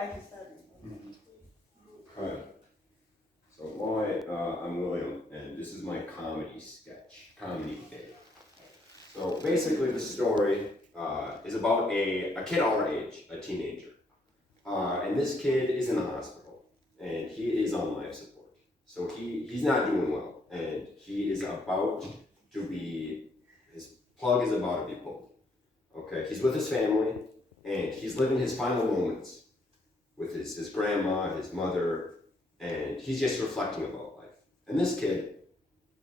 Okay. So I'm William, and this is my comedy bit. So basically the story is about a kid our age, a teenager. And this kid is in the hospital, and he is on life support. So he's not doing well, and his plug is about to be pulled. Okay, he's with his family, and he's living his final moments with his grandma, his mother, and he's just reflecting about life. And this kid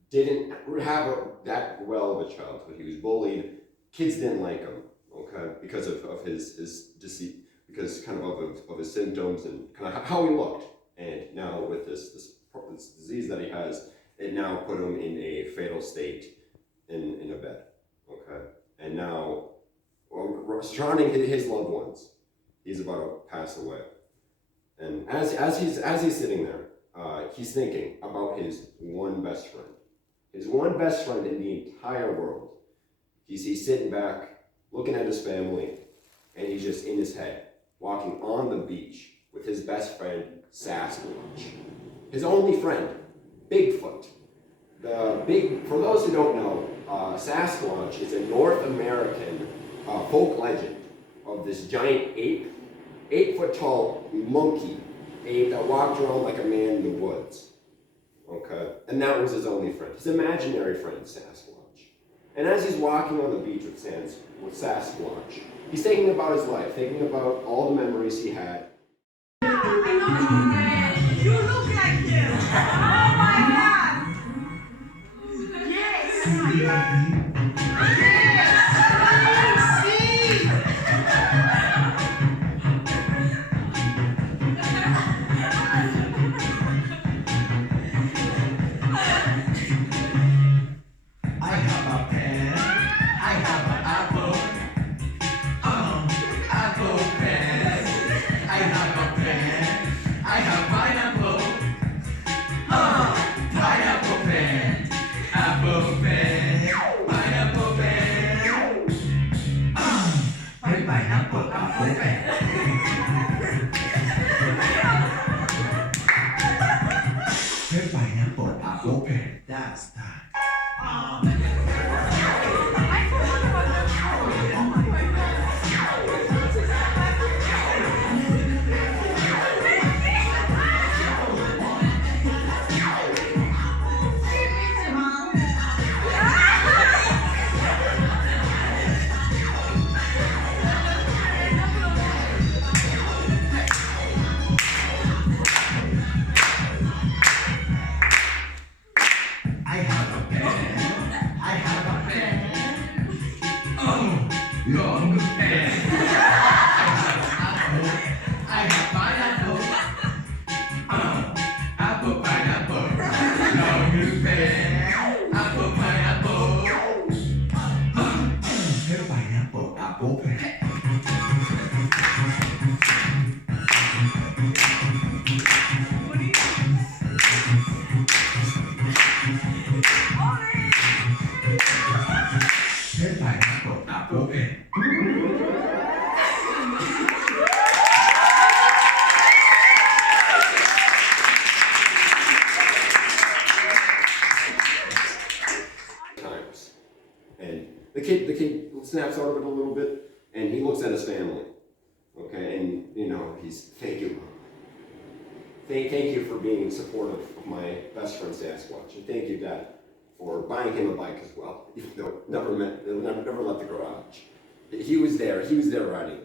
didn't have that well of a childhood. He was bullied. Kids didn't like him, okay, because of his disease, because kind of his symptoms and kind of how he looked. And now with this disease that he has, it now put him in a fatal state in a bed, okay. And now, surrounding his loved ones, he's about to pass away. And as he's sitting there, he's thinking about his one best friend. His one best friend in the entire world. He's sitting back, looking at his family, and he's just in his head, walking on the beach with his best friend, Sasquatch. His only friend, Bigfoot. For those who don't know, Sasquatch is a North American folk legend of this giant 8-foot tall monkey ape that walked around like a man in the woods. Okay? And that was his only friend, his imaginary friend, Sasquatch. And as he's walking on the beach with Sasquatch, he's thinking about his life, thinking about all the memories he had. You look like him! Oh my God! Yes! That's that. The kid snaps out of it a little bit, and he looks at his family, okay, and he's thank you for being supportive of my best friend Sasquatch, and thank you, Dad, for buying him a bike as well, even though never left the garage. He was there riding it.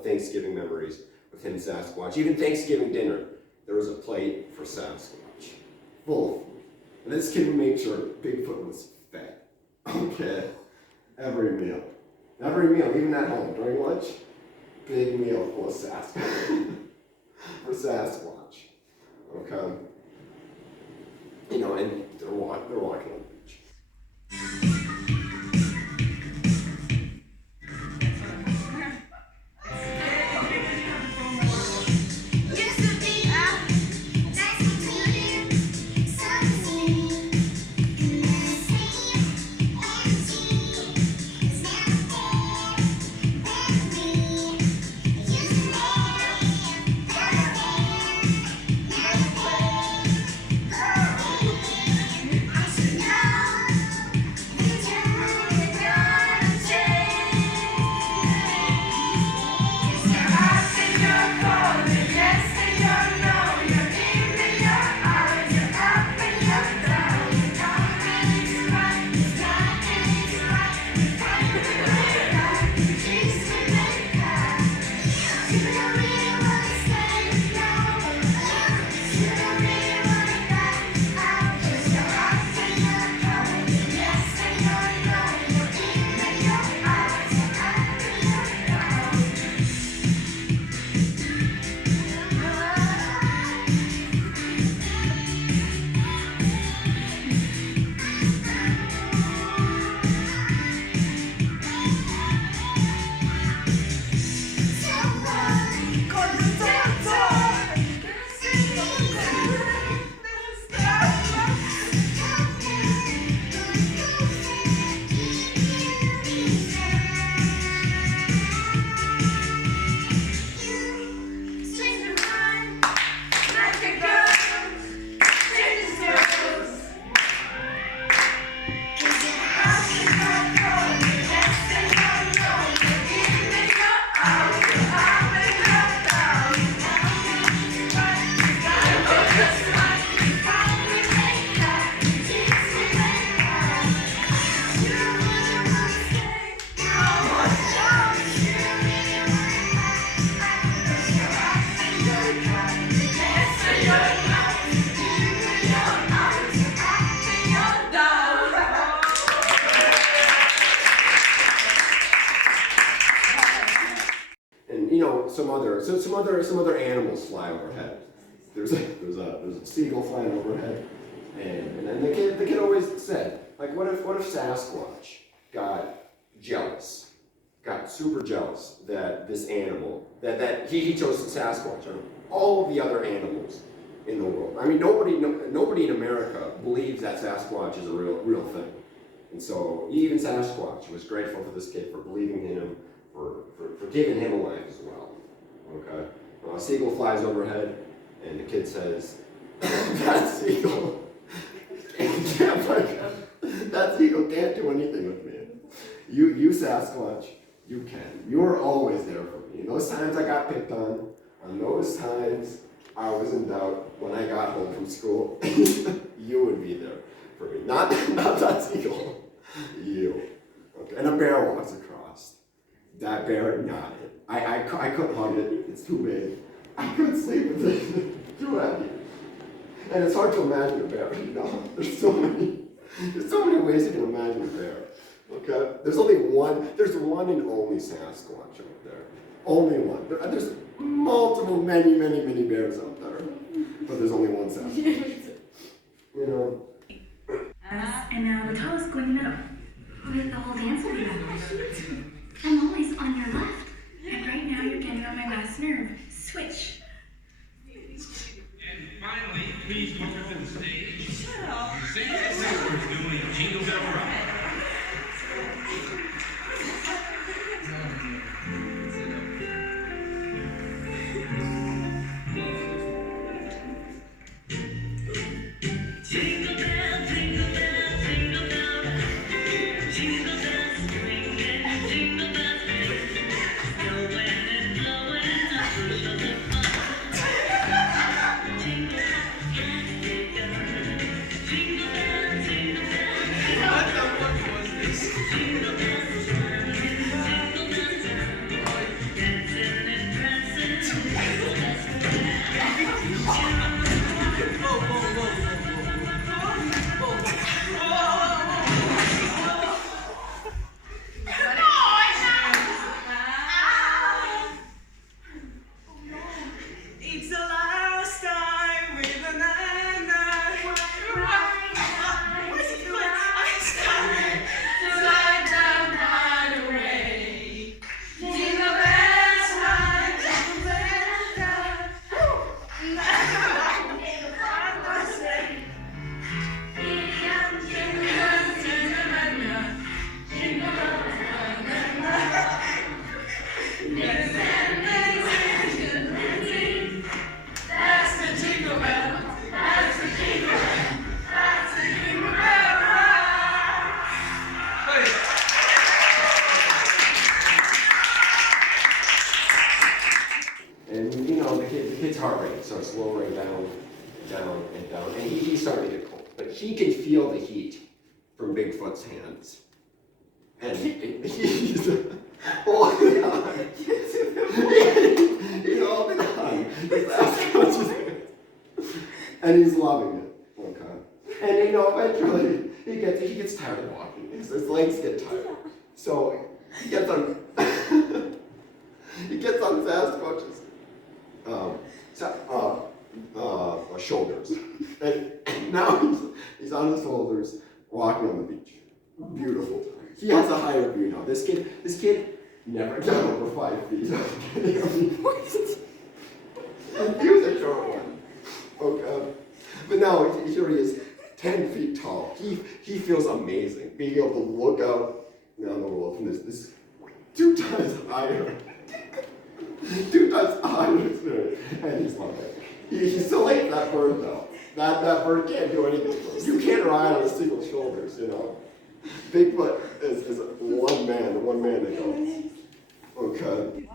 of Thanksgiving memories with him and Sasquatch. Even Thanksgiving dinner, there was a plate for Sasquatch, full of food. And this kid would make sure Bigfoot was fed. Okay, every meal, even at home during lunch, big meal full of Sasquatch for Sasquatch. Okay, you know, and they're walking on the beach. Some other animals fly overhead. There's a seagull flying overhead, and then the kid always said, like, what if Sasquatch got jealous, got super jealous that this animal that he chose Sasquatch out of all of the other animals in the world. I mean, nobody in America believes that Sasquatch is a real thing, and so even Sasquatch was grateful for this kid for believing in him, for giving him a life as well. Okay. A seagull flies overhead, and the kid says, that seagull can't do anything with me. You Sasquatch, you can. You're always there for me. And those times I got picked on those times I was in doubt when I got home from school, you would be there for me. Not that seagull, you. Okay. And a bear walks across. That bear, not it. I couldn't hug it, it's too big. I couldn't sleep with it, too heavy. And it's hard to imagine a bear, you know? There's so many ways you can imagine a bear, okay? There's one and only Sasquatch out there. Only one. There's multiple, many bears out there, but there's only one Sasquatch. You know? And now the toe is going in the middle. With the whole dance will be done. I'm always on your left. And right now you're getting on my last nerve. Switch. And finally, please welcome to the stage, Santa Claus doing Jingle Bell Rock. Jingle bell, jingle bell, jingle bell, jingle bells ringing, jingle bells ring, snowing and blowing up bushels of fun. Jingle bells, jingle bell, jingle bell. down, down, and down, and he's starting to get cold. But he can feel the heat from Bigfoot's hands. And he's holding on. He's holding on. His Sasquatch's hands. And he's loving it. Okay. And eventually he gets tired of walking. His legs get tired. So he gets on Sasquatch's shoulders. And now he's on his shoulders walking on the beach. Beautiful. He has a higher view now. This kid never got over 5 feet. He was a short one. Okay. But now here he is, 10 feet tall. He feels amazing being able to look out down the world from this 2 times higher. 2 times higher experience. And he's loving it. He still ain't that bird though. That bird can't do anything for him. You can't ride on a single shoulders, Bigfoot is one man to go. Okay.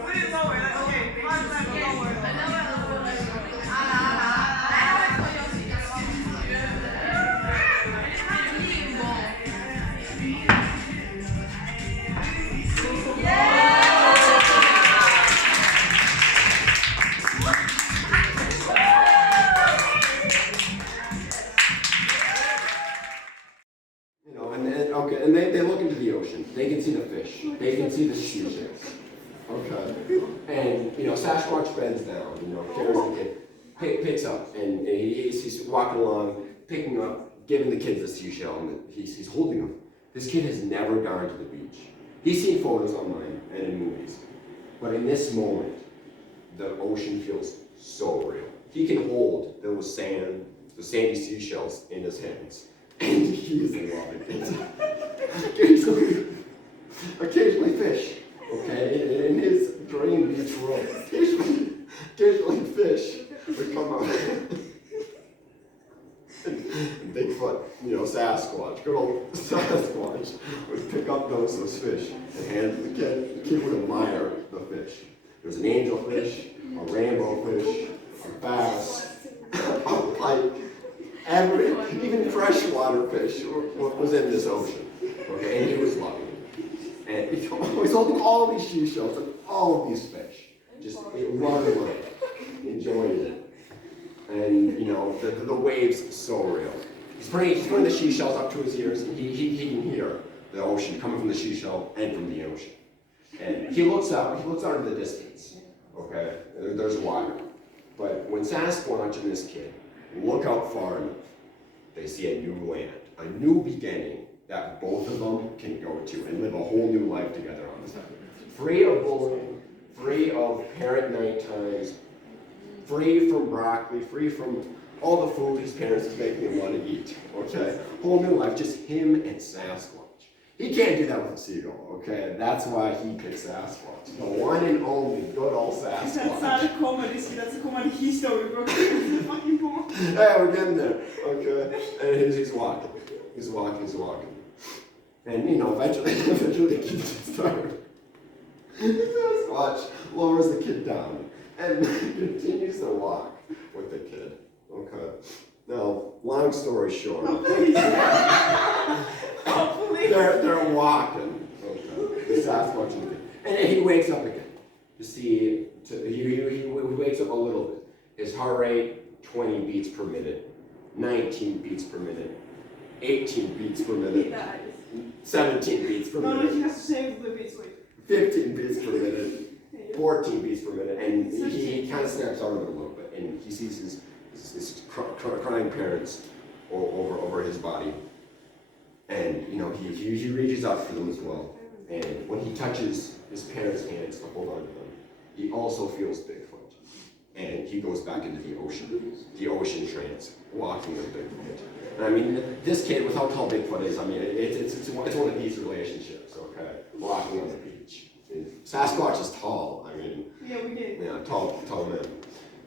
Put it lower. Okay, hard level lower. You know, and they look into the ocean. They can see the fish. They can see the seashells. Okay. And you know, Sasquatch bends down. You know, carries the kid, picks up, and he's walking along, picking up, giving the kids a seashell, and he's holding them. This kid has never gone to the beach. He's seen photos online and in movies, but in this moment, the ocean feels so real. He can hold the sandy seashells in his hands. And he is in love with it. Occasionally fish, okay, in his dream beach world. Occasionally fish would come out. And Bigfoot, you know, Sasquatch, good old Sasquatch, would pick up those fish and hand to the kid. The kid would admire the fish. There's an angelfish, a rainbow fish, a bass, a pike. Even freshwater fish was in this ocean, okay, and he was loving it. And he's holding all these seashells and all of these fish, just loving it, enjoying it. And, you know, the waves so real. He's putting the seashells up to his ears, and he can hear the ocean coming from the seashell and from the ocean. And he looks out into the distance, okay, there's water. But when Sasquatch and this kid look out far enough, they see a new land, a new beginning that both of them can go to and live a whole new life together on this island. Free of bullying, free of parent night times, free from broccoli, free from all the food his parents is making him want to eat, okay? Whole new life, just him and Sasquatch. He can't do that with a seagull, okay? That's why he picked Sasquatch. The one and only good old Sasquatch. That's not a comedy, see, that's a comedy history, bro. It's a fucking book. Hey, we're getting there, okay? And he's walking. He's walking. And, you know, eventually the kid gets tired. Sasquatch lowers the kid down and continues to walk with the kid, okay? Now, long story short. They're walking, okay? The Sasquatch and he wakes up again. He wakes up a little bit. His heart rate, 20 beats per minute, 19 beats per minute, 18 beats per minute, 17 beats per minute. No, he has to save the beats, wait. 15 beats per minute, 14 beats per minute, and he kind of snaps out of it a little bit, and he sees his crying parents over his body, and you know he reaches out for them as well, and when he touches his parents' hands to hold on to them, he also feels Bigfoot, and he goes back into the ocean trance, walking with Bigfoot. And I mean, this kid, without how tall Bigfoot is, I mean, it's one of these relationships, okay? Walking on the beach. And Sasquatch is tall, I mean. Yeah, we did. Yeah, tall man.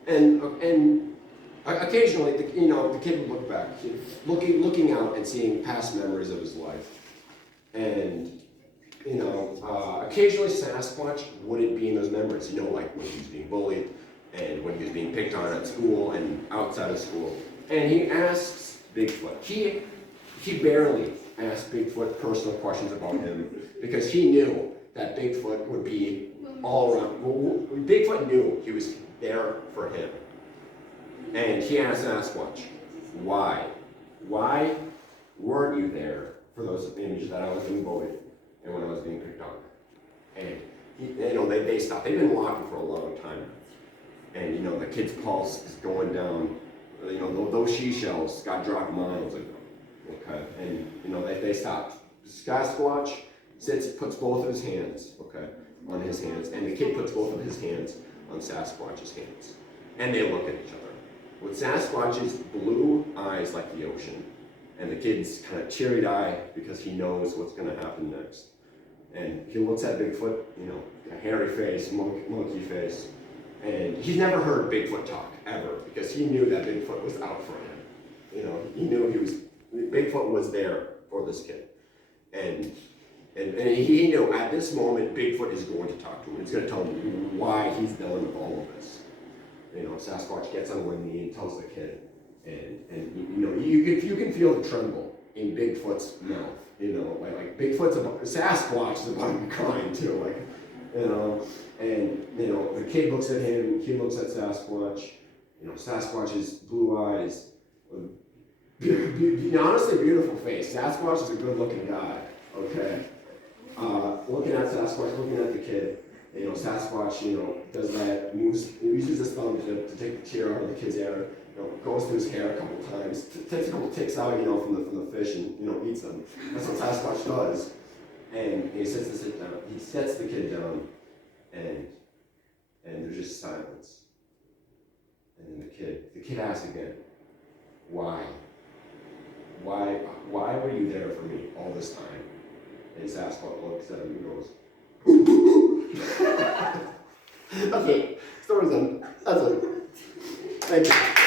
And occasionally, the kid would look back, looking out and seeing past memories of his life. And, occasionally Sasquatch wouldn't be in those memories, like when he was being bullied and when he was being picked on at school and outside of school. And he asks Bigfoot. He barely asked Bigfoot personal questions about him because he knew that Bigfoot would be all around. Well, Bigfoot knew he was there for him. And he asked Sasquatch, why? Why weren't you there for those images that I was being bullied and when I was being picked on? And they stopped. They've been walking for a long time. And the kid's pulse is going down. Those seashells got dropped miles ago. Okay, and they stopped. Sasquatch puts both of his hands, on his hands, and the kid puts both of his hands on Sasquatch's hands, and they look at each other with Sasquatch's blue eyes like the ocean, and the kid's kind of teary-eyed because he knows what's going to happen next. And he looks at Bigfoot, you know, a hairy face, monkey face, and he's never heard Bigfoot talk, ever, because he knew that Bigfoot was out for him. You know, he knew Bigfoot was there for this kid. And he knew at this moment, Bigfoot is going to talk to him. He's going to tell him why he's done all of this. You know, Sasquatch gets on one knee and tells the kid, and you know, you can feel the tremble in Bigfoot's mouth. You know, like Sasquatch is about to be crying too, like, you know, and you know, the kid looks at him, he looks at Sasquatch. You know, Sasquatch's blue eyes, honestly beautiful face. Sasquatch is a good-looking guy. Okay, looking at Sasquatch, looking at the kid. You know, Sasquatch, you know, does that, uses his thumb to take the tear out of the kid's ear, you know, goes through his hair a couple times, takes a couple ticks out, you know, from the fish and, you know, eats them. That's what Sasquatch does. And he sets the kid down, and there's just silence. And then the kid asks again, why? Why were you there for me all this time? And Sasquatch looks at him and goes, that's it. Story's done. That's it. Thank you.